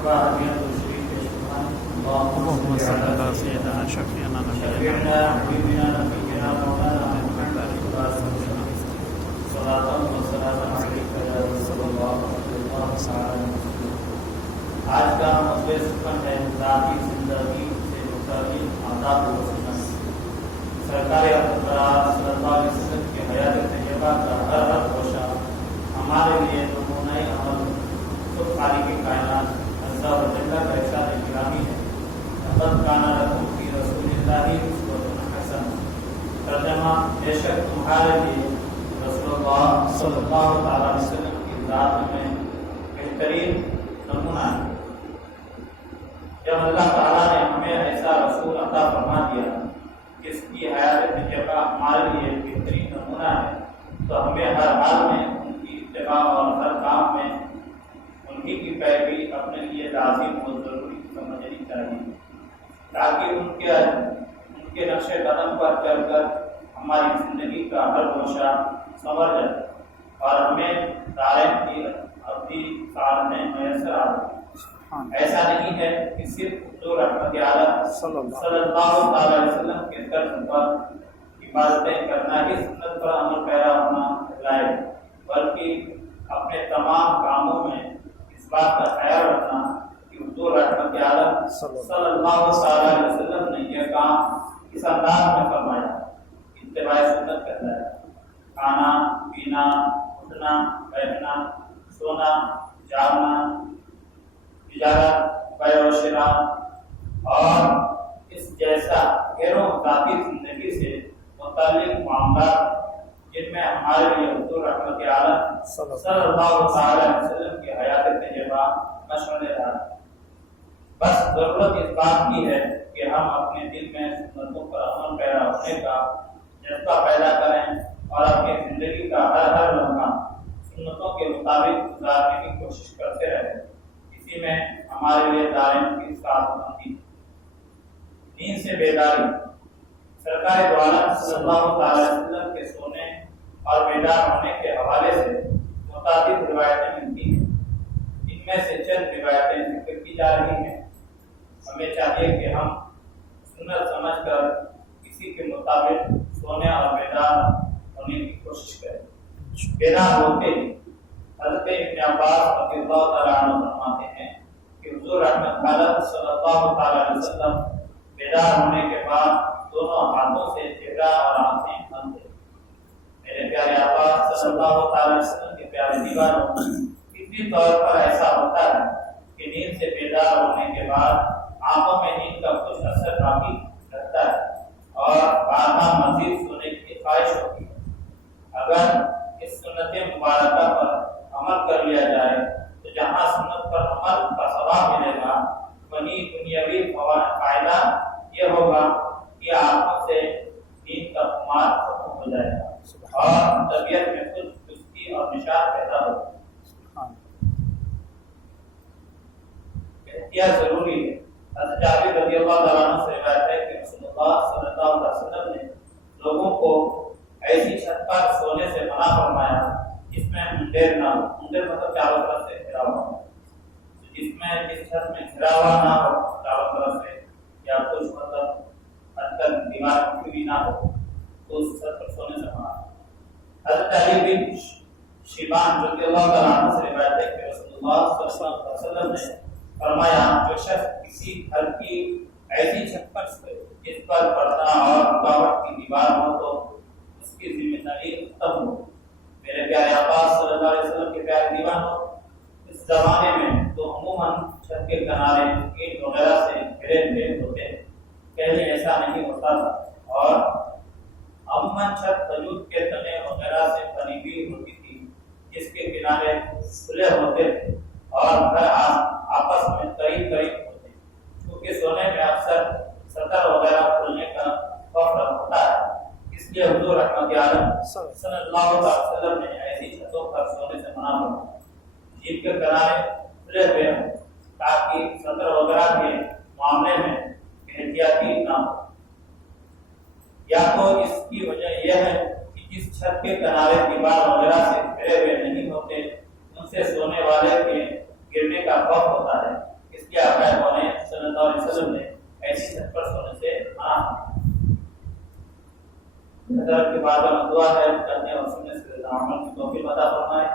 اللهم صل على سيدنا شفيعنا نبينا آج کا مطلب سخن ہے ذاتی زندگی سے متعلق آداب و سنت۔ سرکار اقتدار صلی اللہ علیہ وسلم کی حیات طیبہ کا ہر گوشہ ہمارے لیے نمونہ عمل خود خالق کائنات عز و جل کا ارشاد گرامی ہے۔ لقد کان لکم فی رسول اللہ اسوۃ حسنہ، ترجمہ بے شک تمہارے لیے رسول اللہ صلی اللہ علیہ وسلم کی ذات میں بہترین نمونہ ہے۔ جب اللہ تعالیٰ نے ہمیں ایسا رسول عطا فرما دیا جس کی حیات طیبہ ہمارے لیے بہترین نمونہ ہے، تو ہمیں ہر حال میں ان کی اتباع اور ہر کام میں انہی کی پیروی اپنے لیے لازم و ضروری سمجھنی چاہیے، تاکہ ان کے نقش قدم پر چل کر ہماری زندگی کا ہر گوشہ سنور جائے اور ہمیں دارین کی ابدی سعادتیں میسر آ جائیں۔ ایسا نہیں ہے کہ صرف حضور رحمت عالم صلی اللہ علیہ وسلم کے طرز پر عبادتیں کرنا ہی سنت پر عمل پیرا ہونا لائق، بلکہ اپنے تمام کاموں میں اس بات کا خیال رکھنا کہ حضور رحمت عالم صلی اللہ علیہ وسلم نے یہ کام اس انداز میں فرمایا۔ اتباع سنت کہتا ہے کھانا پینا، اٹھنا بیٹھنا، سونا جاگنا، تجارت، بیع و شراء اور اس جیسا غیروں ذاتی زندگی سے متعلق معاملات جن میں ہمارے لیے حضور رحمت عالم صلی اللہ علیہ وسلم کی حیات طیبہ مشعل راہ۔ بس ضرورت اس بات کی ہے کہ ہم اپنے دل میں سنتوں پر عمل پیرا ہونے کا جذبہ پیدا کریں اور اپنی زندگی کا ہر لمحہ سنتوں کے مطابق گزارنے کی کوشش کرتے رہیں۔ اسی میں ہمارے لیے دارین کی سعادت مندی۔ نیند سے بیداری، سرکار دو عالم صلی اللہ علیہ وسلم کے سونے اور بیدار ہونے کے حوالے سے متعدد روایتیں ملتی ہیں۔ ان میں سے چند روایتیں ذکر کی جا رہی ہیں۔ ہمیں چاہیے کہ ہم سنت سمجھ کر اسی کے مطابق سونے اور بیدار ہونے کی کوشش کریں۔ بیدار ہوتے ہی حضرت ابن عباس رضی اللہ تعالیٰ عنہ فرماتے ہیں کہ حضور رحمت عالم صلی اللہ علیہ وسلم بیدار ہونے کے بعد دونوں ہاتھوں سے چہرہ اور آنکھیں بند تھے۔ میرے پیارے آقا صلی اللہ علیہ وسلم کے پیارے دیوانوں، فطری طور پر ایسا ہوتا ہے کہ نیند سے بیدار ہونے کے بعد آنکھوں میں نیند کا کچھ اثر باقی رہتا ہے اور بارہا مزید سونے کی خواہش ہوتی ہے۔ اگر اس سنت مبارکہ پر عمل کر لیا جائے تو جہاں سنت پر عمل کا ثواب ملے گا، وہیں دنیاوی فائدہ یہ ہوگا کہ آنکھوں سے نیند کا خمار ختم ہو جائے گا اور طبیعت میں خود چستی اور نشاط پیدا ہوگا۔ احتیاط ضروری ہے۔ حضرت جابر رضی اللہ عنہ سے روایت ہے کہ رسول اللہ صلی اللہ علیہ وسلم نے لوگوں کو ایسی چھت پر سونے سے منع فرمایا جس میں منڈیر نہ ہو۔ منڈیر مطلب چاروں طرف سے گھرا ہوا ہو، جس چھت میں گھرا ہوا نہ ہو چاروں طرف سے، یا کچھ مطلب حد تک دیوار ٹوٹی بھی نہ ہو، تو اس چھت پر سونے سے منع۔ حضرت علی بن شیبان رضی اللہ عنہ سے روایت ہے کہ رسول اللہ صلی اللہ علیہ وسلم نے فرمایا جو شخص کسی گھر کی ایسی چھت پر جس پر پردہ اور رکاوٹ کی دیوار ہو تو اس کی ذمہ داری ختم ہو۔ میرے پیارے آقا صلی اللہ علیہ وسلم کے پیارے دیوانوں، اس زمانے میں تو عموماً چھت کے کنارے اینٹ وغیرہ سے گھرے ہوئے ہوتے ہیں، پہلے ایسا نہیں ہوتا تھا اور عموماً چھت کھجور کے تنے وغیرہ سے بنی ہوئی ہوتی تھی جس کے کنارے کھلے ہوتے تھے اور گھر آپس میں قریب ہوتے، کیونکہ سونے میں اکثر سطر وغیرہ کھلنے کا خوف ہوتا ہے۔ اس لیے حضور رحمت عالم صلی اللہ علیہ وسلم نے ایسی چھتوں پر سونے سے منع فرمایا جن کے کنارے کھلے ہوئے ہوں، تاکہ سطر وغیرہ کے معاملے میں احتیاطی نہ ہو۔ یا تو اس کی وجہ یہ ہے کہ جس چھت کے کنارے دیوار وغیرہ سے گھرے ہوئے نہیں ہوتے ان سے سونے والے کے گرنے کا خوف ہوتا ہے، حضرت کی بارگاہ میں دعا ہے کرنے اور سننے سے عمل کی توفیق عطا فرمائے